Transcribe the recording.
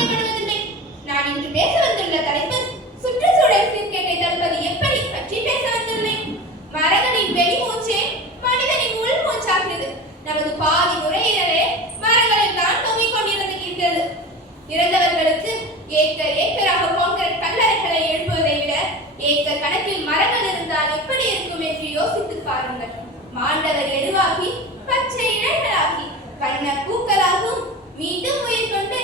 கவலைப்படுவதில்லை. நான் இன்று பேச வந்துள்ள தலைப்பு சுற்றுச்சூழல் சீர்கேட்டை தடுப்பது எப்படி பற்றி பேச வந்துள்ளேன். மரங்களின் வெளிமூச்சே மனிதனின் உள் மூச்சாகிறது. நமது பாதி நுரையீரலே மரங்களில் தான் தொங்கிக் கொண்டிருக்கிறது. இறந்தவர்களுக்கு ஏக்கர் ஏக்கராக கான்கிரீட் கல்லறைகளை எழுப்புவதை விட ஏக்கர் கணக்கில் மரங்கள் இருந்தால் எப்படி இருக்கும் என்று யோசித்து பாருங்கள். மாண்டவர் எருவாகி பச்சை இலைகளாகி வண்ண பூக்களாகும் மீண்டும் உயிர் கொண்டு